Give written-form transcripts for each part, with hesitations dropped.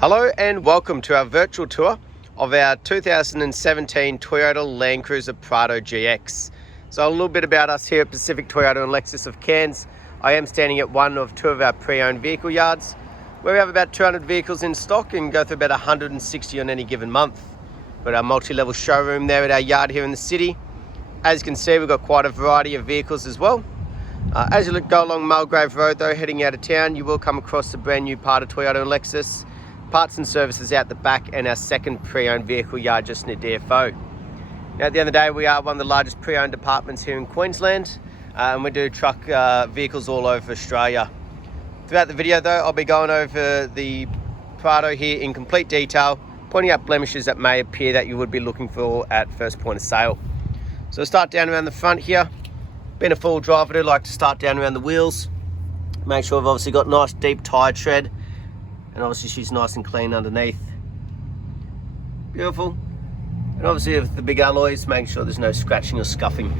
Hello and welcome to our virtual tour of our 2017 Toyota Landcruiser Prado GX. So a little bit about us here at Pacific Toyota and Lexus of Cairns. I am standing at one of two of our pre-owned vehicle yards where we have about 200 vehicles in stock and go through about 160 on any given month. Got our multi-level showroom there at our yard here in the city. As you can see, we've got quite a variety of vehicles as well. As you go along Mulgrave Road though, heading out of town, you will come across the brand new Prado Toyota and Lexus. Parts and services out the back, and our second pre-owned vehicle yard just near DFO. Now at the end of the day, we are one of the largest pre-owned departments here in Queensland, and we do truck vehicles all over Australia. Throughout the video though, I'll be going over the Prado here in complete detail, pointing out blemishes that may appear that you would be looking for at first point of sale. So I'll start down around the front here. Being a full driver, I do like to start down around the wheels. Make sure I've obviously got nice deep tyre tread. And obviously she's nice and clean underneath. Beautiful. And obviously with the big alloys, making sure there's no scratching or scuffing.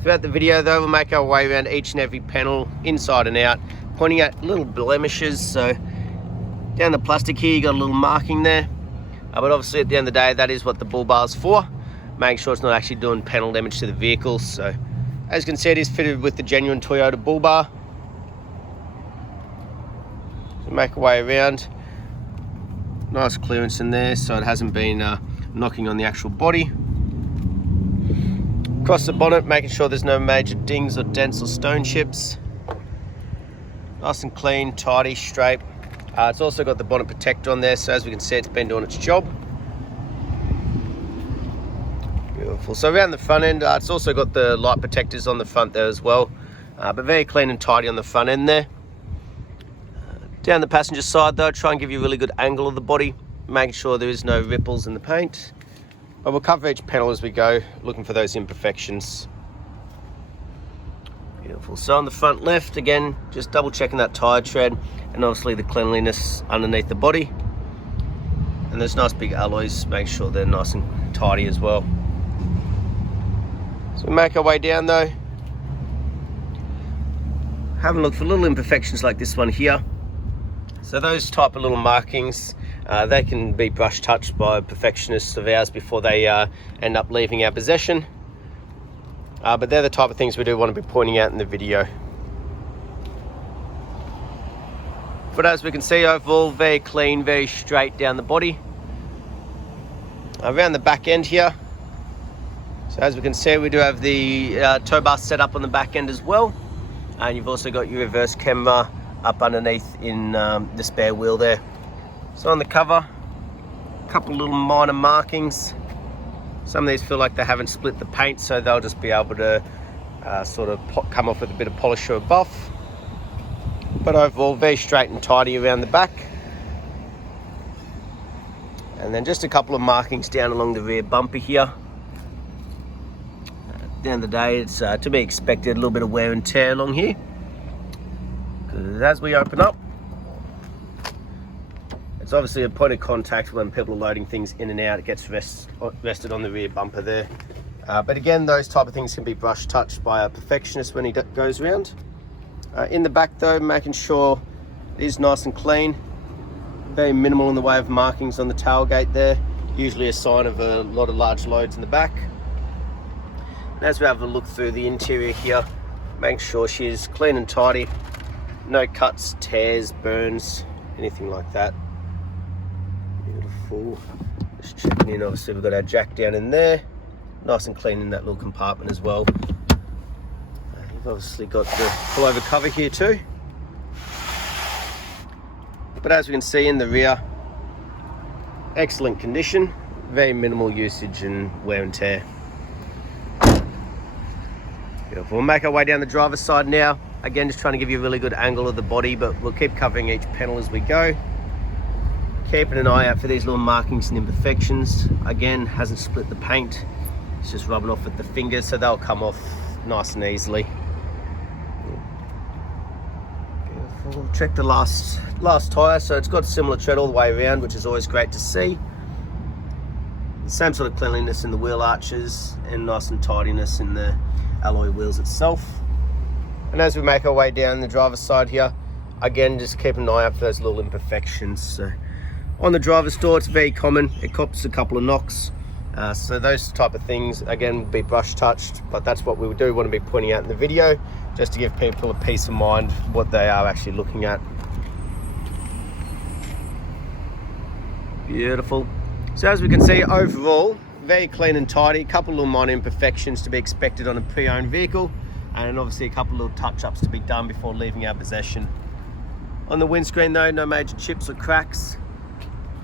Throughout the video though, we'll make our way around each and every panel, inside and out, pointing out little blemishes. So down the plastic here, you got a little marking there. But obviously at the end of the day, that is what the bull bar's for. Making sure it's not actually doing panel damage to the vehicle. So as you can see, it is fitted with the genuine Toyota bull bar. Make our way around. Nice clearance in there so it hasn't been knocking on the actual body. Across the bonnet, making sure there's no major dings or dents or stone chips. Nice and clean, tidy, straight. It's also got the bonnet protector on there, so as we can see, it's been doing its job. Beautiful. So around the front end, it's also got the light protectors on the front there as well, but very clean and tidy on the front end there. Down the passenger side though, try and give you a really good angle of the body, making sure there is no ripples in the paint. But we'll cover each panel as we go, looking for those imperfections. Beautiful. So on the front left, again, just double checking that tyre tread and obviously the cleanliness underneath the body. And there's nice big alloys, make sure they're nice and tidy as well. So we make our way down though. Have a look for little imperfections like this one here. So those type of little markings, they can be brush touched by perfectionists of ours before they end up leaving our possession. But they're the type of things we do want to be pointing out in the video. But as we can see overall, very clean, very straight down the body. Around the back end here, so as we can see, we do have the tow bar set up on the back end as well. And you've also got your reverse camera up underneath in the spare wheel there. So on the cover, a couple little minor markings. Some of these feel like they haven't split the paint, so they'll just be able to sort of come off with a bit of polish or a buff. But overall, very straight and tidy around the back. And then just a couple of markings down along the rear bumper here. At the end of the day, it's to be expected, a little bit of wear and tear along here. As we open up, it's obviously a point of contact when people are loading things in and out. It gets rested on the rear bumper there. But again, those type of things can be brush touched by a perfectionist when he goes around. In the back though, making sure it is nice and clean. Very minimal in the way of markings on the tailgate there. Usually a sign of a lot of large loads in the back. And as we have a look through the interior here, making sure she is clean and tidy. No cuts, tears, burns, anything like that. Beautiful. Just checking in, obviously we've got our jack down in there. Nice and clean in that little compartment as well. You've obviously got the pullover cover here too. But as we can see in the rear, excellent condition. Very minimal usage and wear and tear. Beautiful. We'll make our way down the driver's side now. Again, just trying to give you a really good angle of the body, but we'll keep covering each panel as we go. Keeping an eye out for these little markings and imperfections. Again, hasn't split the paint. It's just rubbing off with the fingers, so they'll come off nice and easily. Beautiful. Check the last tyre, so it's got similar tread all the way around, which is always great to see. Same sort of cleanliness in the wheel arches and nice and tidiness in the alloy wheels itself. And as we make our way down the driver's side here, again, just keep an eye out for those little imperfections. So on the driver's door, it's very common. It cops a couple of knocks. So those type of things, again, will be brush touched, but that's what we do want to be pointing out in the video, just to give people a peace of mind what they are actually looking at. Beautiful. So as we can see, overall, very clean and tidy. A couple of little minor imperfections to be expected on a pre-owned vehicle, and obviously a couple of little touch-ups to be done before leaving our possession. On the windscreen though, no major chips or cracks.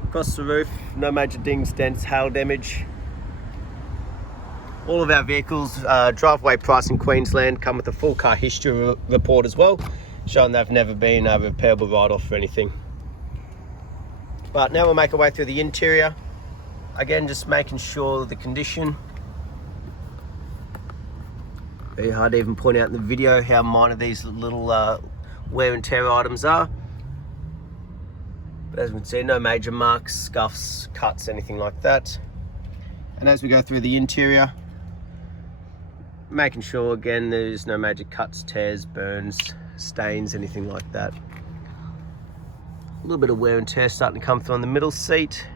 Across the roof, no major dings, dents, hail damage. All of our vehicles, driveway price in Queensland, come with a full car history report as well, showing they've never been a repairable write-off or anything. But now we'll make our way through the interior. Again, just making sure the condition. Very hard to even point out in the video how minor these little wear and tear items are. But as we can see, no major marks, scuffs, cuts, anything like that. And as we go through the interior, making sure again there's no major cuts, tears, burns, stains, anything like that. A little bit of wear and tear starting to come through on the middle seat.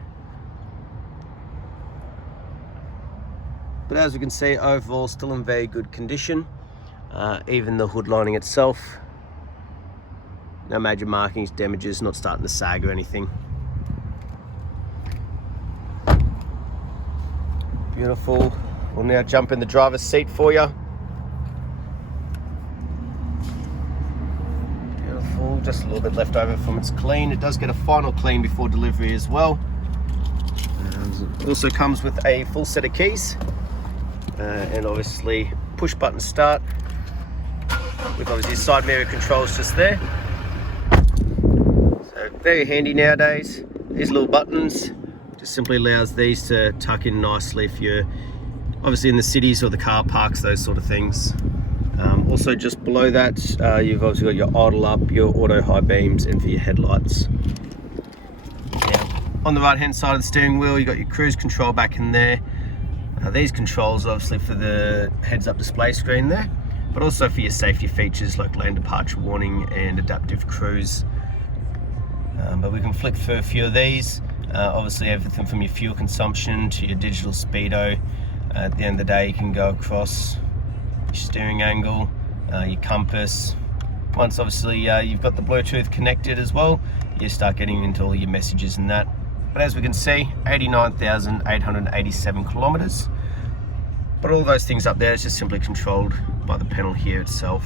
But as we can see, overall still in very good condition. Even the hood lining itself, no major markings, damages, not starting to sag or anything. Beautiful. We'll now jump in the driver's seat for you. Beautiful, just a little bit left over from its clean. It does get a final clean before delivery as well. It also comes with a full set of keys and obviously push button start with obviously side mirror controls just there. So very handy nowadays. These little buttons just simply allows these to tuck in nicely if you're obviously in the cities or the car parks, those sort of things. Also just below that, you've obviously got your idle up, your auto high beams, and for your headlights. Now, on the right hand side of the steering wheel, you've got your cruise control back in there. These controls obviously for the heads up display screen there, but also for your safety features like lane departure warning and adaptive cruise. But we can flick through a few of these. Obviously everything from your fuel consumption to your digital speedo. At the end of the day, you can go across your steering angle, your compass. Once obviously you've got the Bluetooth connected as well, you start getting into all your messages and that. But as we can see, 89,887 kilometers. But all those things up there is just simply controlled by the panel here itself.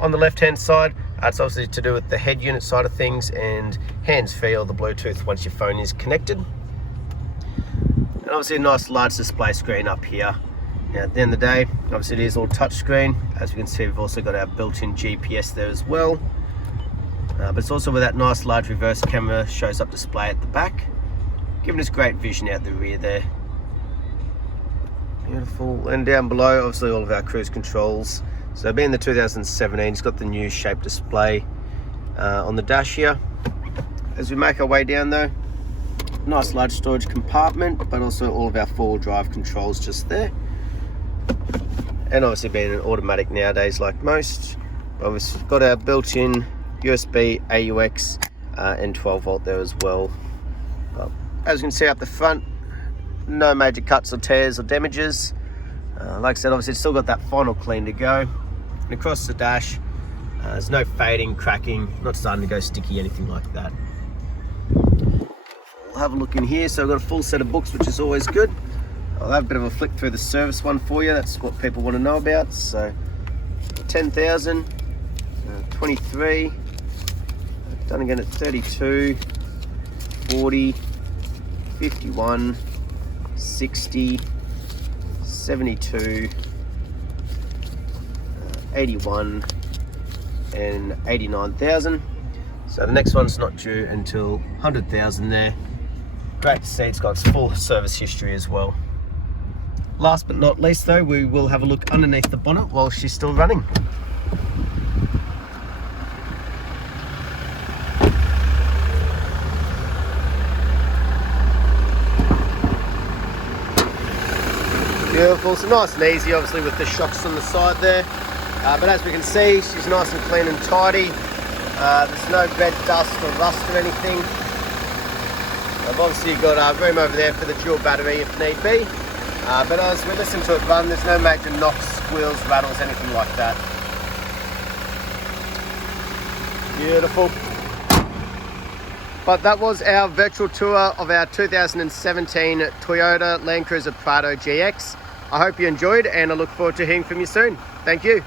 On the left hand side, it's obviously to do with the head unit side of things and hands-free or the Bluetooth once your phone is connected. And obviously a nice large display screen up here. Now at the end of the day, obviously it is all touchscreen. As we can see, we've also got our built-in GPS there as well. But it's also with that nice large reverse camera, shows up display at the back, giving us great vision out the rear there. Beautiful. And down below, obviously all of our cruise controls. So being the 2017, it's got the new shape display on the dash here. As we make our way down though, nice large storage compartment, but also all of our four-wheel drive controls just there. And obviously being an automatic nowadays like most, obviously got our built-in USB, AUX and 12 volt there as well. But as you can see up the front, no major cuts or tears or damages. Like I said, obviously it's still got that final clean to go. And across the dash, there's no fading, cracking, not starting to go sticky, anything like that. We'll have a look in here. So I've got a full set of books, which is always good. I'll have a bit of a flick through the service one for you. That's what people want to know about. So 10,000, 23, done again at 32, 40, 51, 60, 72, 81 and 89,000. So the next one's not due until 100,000 there. Great to see it's got its full service history as well. Last but not least though, we will have a look underneath the bonnet while she's still running. Beautiful, so nice and easy obviously with the shocks on the side there. But as we can see, she's nice and clean and tidy. There's no red dust or rust or anything. I've obviously got room over there for the dual battery if need be. But as we listen to it run, there's no major knocks, squeals, rattles, anything like that. Beautiful. But that was our virtual tour of our 2017 Toyota Landcruiser Prado GX. I hope you enjoyed, and I look forward to hearing from you soon. Thank you.